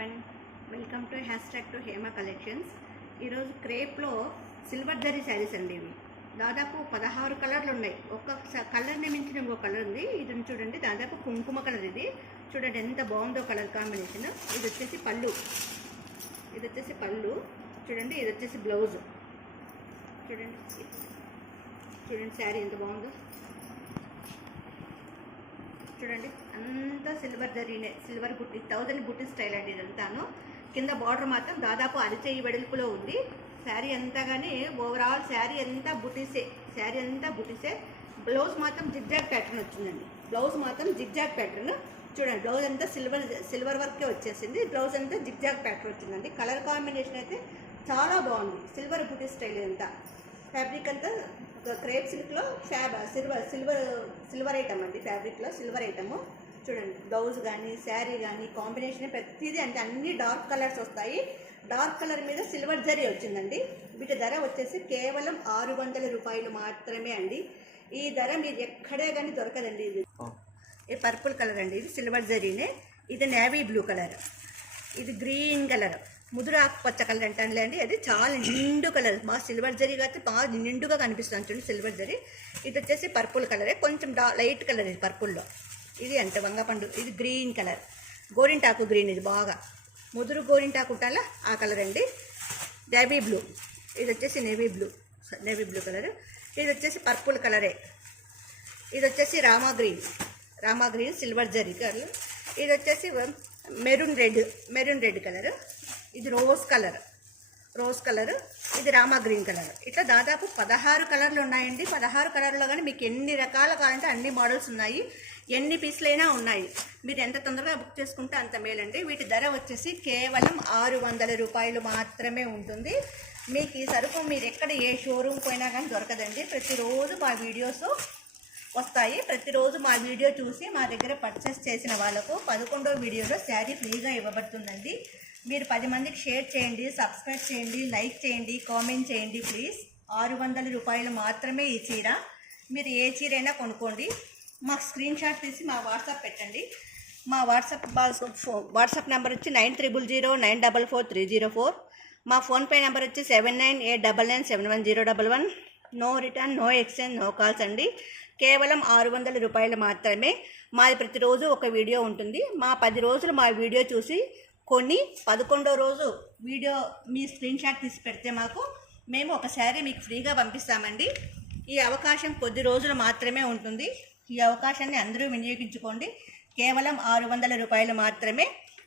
everyone, welcome to #to Hema collections. ఈరోజు క్రేప్లో silver zari saris అండి. ఇవి దాదాపు 16 కలర్లు ఉన్నాయి. ఒక్క కలర్ని మించిన ఇంకో కలర్ ఉంది. ఇది చూడండి, దాదాపు కుంకుమ కలర్. ఇది చూడండి ఎంత బాగుందో కలర్ కాంబినేషన్. ఇది వచ్చేసి పళ్ళు, చూడండి. ఇది వచ్చేసి బ్లౌజ్. చూడండి శారీ ఎంత బాగుందో. చూడండి అంతా సిల్వర్ జరీనే, సిల్వర్ బుట్టి, 1000 బుట్టి స్టైల్ అండి ఇదంతాను. కింద బార్డర్ మాత్రం దాదాపు అరిచేయి వెడల్పులో ఉంది. శారీ అంతా కానీ ఓవరాల్ శారీ అంతా బుట్టీసే, బ్లౌజ్ మాత్రం జిగ్జాగ్ ప్యాటర్న్ వచ్చిందండి. చూడండి, బ్లౌజ్ అంతా సిల్వర్ వర్కే వచ్చేసింది. బ్లౌజ్ అంతా జిగ్జాగ్ ప్యాటర్న్ వచ్చిందండి. కలర్ కాంబినేషన్ అయితే చాలా బాగుంది. సిల్వర్ బుట్టి స్టైల్ అంతా. ఫ్యాబ్రిక్ అంతా క్రేప్ సిల్క్లో సిల్వర్ ఐటమ్ అండి. ఫ్యాబ్రిక్లో సిల్వర్ ఐటము. చూడండి బ్లౌజ్ కానీ శారీ కానీ కాంబినేషన్ ప్రతిదీ అంటే అన్ని డార్క్ కలర్స్ వస్తాయి. డార్క్ కలర్ మీద సిల్వర్ జరీ వచ్చిందండి. వీటి ధర వచ్చేసి కేవలం 600 రూపాయలు మాత్రమే అండి. ఈ ధర మీరు ఎక్కడే కానీ దొరకదండి. ఇది పర్పుల్ కలర్ అండి, ఇది సిల్వర్ జరీనే. ఇది నేవీ బ్లూ కలర్, ఇది గ్రీన్ కలర్, ముదురు ఆకుపచ్చ కలర్ అంటానులే అండి. అది చాలా నిండు కలర్, బాగా సిల్వర్ జరీ అయితే బాగా నిండుగా కనిపిస్తుంది చూడండి సిల్వర్ జరీ. ఇది వచ్చేసి పర్పుల్ కలరే, కొంచెం లైట్ కలర్ ఇది పర్పుల్లో. ఇది అంటే వంగపండు, ఇది గ్రీన్ కలర్, గోరింటాకు గ్రీన్, ఇది బాగా ముదురు గోరింటాకు ఉంటాలా ఆ కలర్ అండి. నేవీ బ్లూ, ఇది వచ్చేసి నేవీ బ్లూ కలర్. ఇది వచ్చేసి పర్పుల్ కలరే. ఇది వచ్చేసి Rama green silver zari colour. ఇది వచ్చేసి మెరూన్ రెడ్ కలర్. ఇది రోజ్ కలర్, ఇది రామా గ్రీన్ కలర్. ఇట్లా దాదాపు 16 కలర్లు ఉన్నాయండి. 16 కలర్లో కానీ మీకు ఎన్ని రకాలు కావాలంటే అన్ని మోడల్స్ ఉన్నాయి, ఎన్ని పీసులైనా ఉన్నాయి. మీరు ఎంత తొందరగా బుక్ చేసుకుంటే అంత మేలండి. వీటి ధర వచ్చేసి కేవలం 600 రూపాయలు మాత్రమే ఉంటుంది. మీకు ఈ సరుకు మీరు ఎక్కడ ఏ షోరూమ్ పోయినా కానీ దొరకదండి. ప్రతిరోజు మా వీడియోస్ వస్తాయి. ప్రతిరోజు మా వీడియో చూసి మా దగ్గర పర్చేస్ చేసిన వాళ్ళకు 11వ వీడియోలో శారీ ఫ్రీగా ఇవ్వబడుతుందండి. మీరు 10 మందికి షేర్ చేయండి, సబ్స్క్రైబ్ చేయండి, లైక్ చేయండి, కామెంట్ చేయండి ప్లీజ్. 600 రూపాయలు మాత్రమే ఈ చీర. మీరు ఏ చీర అయినా కొనుక్కోండి. మాకు స్క్రీన్ షాట్ తీసి మా వాట్సాప్ పెట్టండి. మా వాట్సాప్ నెంబర్ వచ్చి 9009444304. మా ఫోన్పే నెంబర్ వచ్చి 7989971011. No return, no exchange, no calls అండి. కేవలం 600 రూపాయలు మాత్రమే. మాది ప్రతిరోజు ఒక వీడియో ఉంటుంది. మా 10 రోజులు మా వీడియో చూసి కొన్ని 11వ రోజు వీడియో మీ స్క్రీన్ షాట్ తీసి పెడితే మేము ఒక శారీ మీకు ఫ్రీగా పంపిస్తామండి. ఈ అవకాశం కొద్ది రోజులు మాత్రమే ఉంటుంది. ఈ అవకాశాన్ని అందరూ వినియోగించుకోండి. కేవలం 600 రూపాయలు మాత్రమే.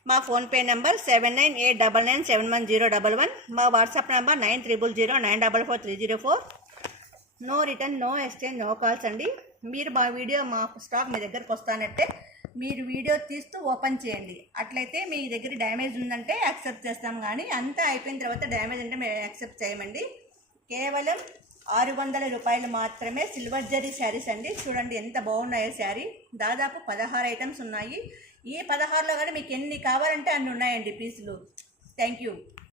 మా ఫోన్పే నెంబర్ 7989971011. మా WhatsApp number 9009444304. No return, no exchange, no calls అండి. మీరు మా వీడియో మా స్టాక్ మీ దగ్గరకు వస్తానంటే మీరు వీడియో తీస్తూ ఓపెన్ చేయండి. అట్లయితే మీ దగ్గర డ్యామేజ్ ఉందంటే యాక్సెప్ట్ చేస్తాం, కానీ అంతా అయిపోయిన తర్వాత డ్యామేజ్ అంటే మేము యాక్సెప్ట్ చేయమండి. కేవలం 600 రూపాయలు మాత్రమే. సిల్వర్ జరీ శారీస్ అండి. చూడండి ఎంత బాగున్నాయో శారీ. దాదాపు 16 ఐటమ్స్ ఉన్నాయి. ఈ 16లో కానీ మీకు ఎన్ని కావాలంటే అన్ని ఉన్నాయండి పీసులు. Thank you.